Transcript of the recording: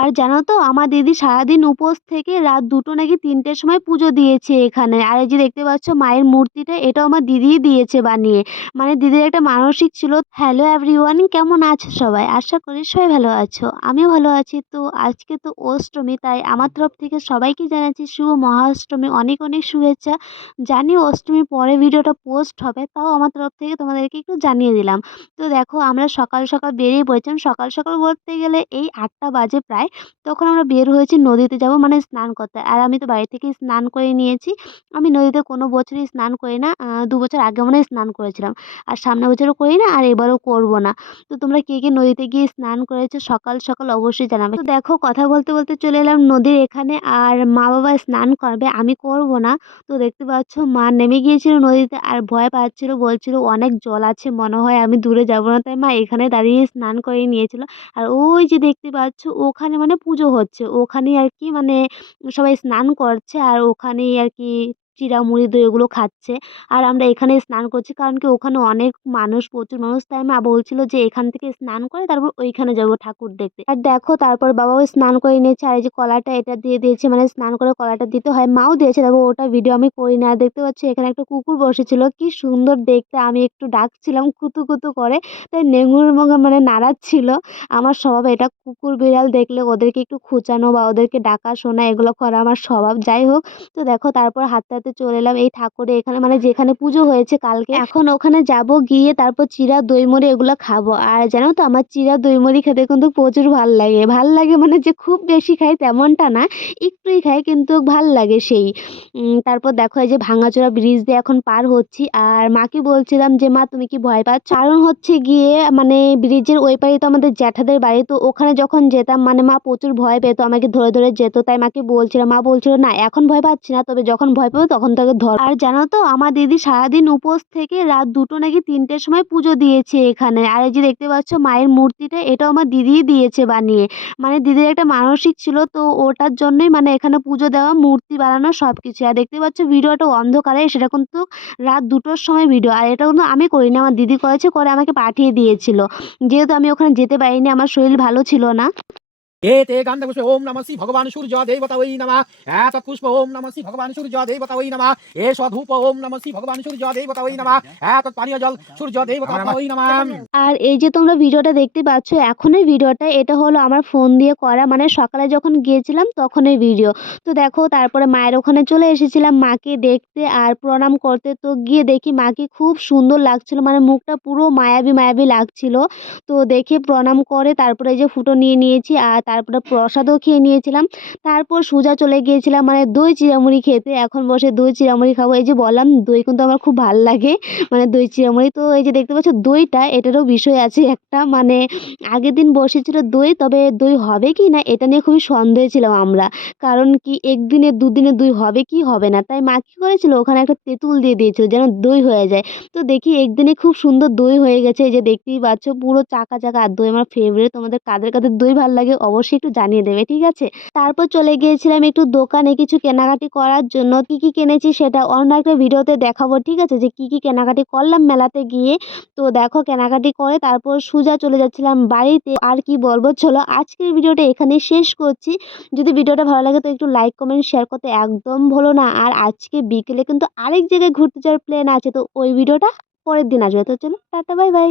আর জানো তো আমার দিদি সারাদিন উপোস থেকে রাত ২টো নাকি ৩টের সময় পুজো দিয়েছে এখানে। আর এই যে দেখতে পাচ্ছ মায়ের মূর্তিটা, এটাও আমার দিদিই দিয়েছে বানিয়ে। মানে দিদির একটা মানসিক ছিল। হ্যালো এভরিওয়ান, কেমন আছো সবাই? আশা করি সবাই ভালো আছো। আমিও ভালো আছি। তো আজকে তো অষ্টমী, তাই আমার তরফ থেকে সবাইকে জানাচ্ছি শুভ মহাষ্টমী, অনেক অনেক শুভেচ্ছা। জানি অষ্টমীর পরে ভিডিওটা পোস্ট হবে, তাও আমার তরফ থেকে তোমাদেরকে একটু জানিয়ে দিলাম। তো দেখো আমরা সকাল সকাল বেরিয়ে পড়েছিলাম। সকাল সকাল বলতে গেলে এই ৮টা বাজে প্রায়। তখন আমরা বের হয়েছি নদীতে যাব, মানে স্নান করতে। আর আমি তো বাড়ি থেকেই স্নান করে নিয়েছি। আমি নদীতে কোনো বছরই স্নান করি না। ২ বছর আগে মনে হয় স্নান করেছিলাম। আর সামনের বছরও করি না, আর এবারও করব না। তো তোমরা কে কে নদীতে গিয়ে স্নান করেছো সকাল সকাল অবশ্যই জানাবে। তো দেখো কথা বলতে বলতে চলে এলাম নদীর এখানে। আর মা বাবা স্নান করবে, আমি করব না। তো দেখতে পাচ্ছ মা নেমে গিয়েছিল নদীতে, আর ভয় পাচ্ছিল, বলছিল অনেক জল আছে, মনে হয় আমি দূরে যাব না। তাই মা এখানে দাঁড়িয়ে স্নান করে নিয়েছিল। আর ওই যে দেখতে পাচ্ছ ওখানে মানে পুজো হচ্ছে। ওখানেই আর কি মানে সবাই স্নান করছে, আর ওখানেই আর কি চিড়া, মুড়ি, দই এগুলো খাচ্ছে। আর আমরা এখানে স্নান করছি কারণ কি ওখানে অনেক মানুষ, প্রচুর মানুষ। তাই মা বলছিল যে এখান থেকে স্নান করে তারপর ওইখানে যাব ঠাকুর দেখতে। আর দেখো তারপর বাবাও স্নান করে নিয়েছে। আর এই যে কলাটা এটা দিয়ে দিয়েছে, মানে স্নান করে কলাটা দিতে হয়। মাও দিয়েছে, তারপর ওটা ভিডিও আমি করি না। আর দেখতে পাচ্ছি এখানে একটা কুকুর বসেছিল, কি সুন্দর দেখতে। আমি একটু ডাকছিলাম কুতু কুতু করে, তাই নেঙুর মানে নাড়াচ্ছিল। আমার স্বভাব এটা, কুকুর বিড়াল দেখলে ওদেরকে একটু খোঁচানো বা ওদেরকে ডাকা শোনা এগুলো করা আমার স্বভাব। যাই হোক, তো দেখো তারপর হাঁটতে হাঁটতে চলে এলাম এই ঠাকুরের এখানে, মানে যেখানে পুজো হয়েছে কালকে। এখন ওখানে যাব, গিয়ে তারপর চিড়া, দই মুড়ি এগুলো খাবো। আর জানো তো আমার চিড়া, দই মুড়ি খেতে কিন্তু প্রচুর ভাল লাগে। ভাল লাগে মানে যে খুব বেশি খাই তেমনটা না, একটুই খাই, কিন্তু ভাল লাগে সেই। তারপর দেখো এই যে ভাঙাচোরা ব্রিজ দিয়ে এখন পার হচ্ছি। আর মাকে বলছিলাম যে মা তুমি কি ভয় পাচ্ছ? কারণ হচ্ছে গিয়ে মানে ব্রিজের ওই পারে তো আমাদের জ্যাঠাদের বাড়ি। তো ওখানে যখন যেতাম মানে মা প্রচুর ভয় পেত, আমাকে ধরে ধরে যেত। তাই মাকে বলছিলাম, মা বলছিল না এখন ভয় পাচ্ছি না, তবে যখন ভয় পাবো তখন তাকে ধর। আর জানো তো আমার দিদি সারাদিন উপোস থেকে রাত ২টো নাকি ৩টের সময় পুজো দিয়েছে এখানে। আর এই যে দেখতে পাচ্ছ মায়ের মূর্তিটা, এটাও আমার দিদিই দিয়েছে বানিয়ে। মানে দিদির একটা মানসিক ছিল, তো ওটার জন্যই মানে এখানে পুজো দেওয়া, মূর্তি বানানো সবকিছু। আর দেখতে পাচ্ছ ভিডিওটা অন্ধকারে, সেটা কিন্তু রাত ২টোর সময় ভিডিও। আর এটা কিন্তু আমি করিনি, আমার দিদি করেছে, করে আমাকে পাঠিয়ে দিয়েছিল। যেহেতু আমি ওখানে যেতে পারিনি, আমার শরীর ভালো ছিল না। एते गन्धपुष्पे ॐ नमः श्री भगवान् सूर्यदेवतायै नमः। एतत्पुष्प ॐ नमः श्री भगवान् सूर्यदेवतायै नमः। एषधूप ॐ नमः श्री भगवान् सूर्यदेवतायै नमः। एतत्पानीय जल सूर्यदेवतायै नमः। আর এই যে তোমরা ভিডিওটা দেখতে পাচ্ছ এখনের ভিডিওটা, এটা হলো আমার ফোন দিয়ে করা, মানে সকালে যখন গিয়েছিলাম তখনের ভিডিও। তো দেখো তারপরে মায়ের ওখানে চলে এসেছিলাম মাকে দেখতে আর প্রণাম করতে। তো গিয়ে দেখি মাকে খুব সুন্দর লাগছিল, মানে মুখটা পুরো মায়াবী মায়াবী লাগছিল। তো দেখে প্রণাম করে তারপরে এই যে ফুটো নিয়ে নিয়েছি, আর তারপরে প্রসাদও খেয়ে নিয়েছিলাম। তারপর সোজা চলে গিয়েছিলাম মানে দই চিঁড়ামুড়ি খেতে। এখন বসে দই চিঁড়ামুড়ি খাবো। এই যে বললাম দই কিন্তু আমার খুব ভাল লাগে, মানে দই চিঁড়ামুড়ি। তো এই যে দেখতে পাচ্ছ দইটা, এটারও বিষয় আছে একটা, মানে আগের দিন বসেছিল দই, তবে দই হবে কি না এটা নিয়ে খুবই সন্দেহে ছিলাম আমরা। কারণ কি একদিনে দুদিনে দই হবে কি হবে না। তাই মা কি করেছিল ওখানে একটা তেঁতুল দিয়ে দিয়েছিল যেন দই হয়ে যায়। তো দেখি একদিনে খুব সুন্দর দই হয়ে গেছে। এই যে দেখতেই পাচ্ছ পুরো চাকা চাকা। আর দই আমার ফেভারিট। তোমাদের কাদের কাদের দই ভালো লাগে অবশ্যই একটু জানিয়ে দেবে, ঠিক আছে? তারপর চলে গিয়েছিলাম একটু দোকানে কিছু কেনাকাটি করার জন্য। কি কি কিনেছি সেটা অন্য একটা ভিডিওতে দেখাবো, ঠিক আছে? যে কি কি কেনাকাটি করলাম মেলাতে গিয়ে। তো দেখো কেনাকাটি করে তারপর সোজা চলে যাচ্ছিলাম বাড়িতে। আর কি বলবো, চলো আজকের ভিডিওটা এখানেই শেষ করছি। যদি ভিডিওটা ভালো লাগে তো একটু লাইক কমেন্ট শেয়ার করতে একদম ভুলো না। আর আজকে বিকেলে কিন্তু আরেক জায়গায় ঘুরতে যাওয়ার প্ল্যান আছে, তো ওই ভিডিওটা পরের দিন আসবে। তো চলো টাটা, বাই বাই।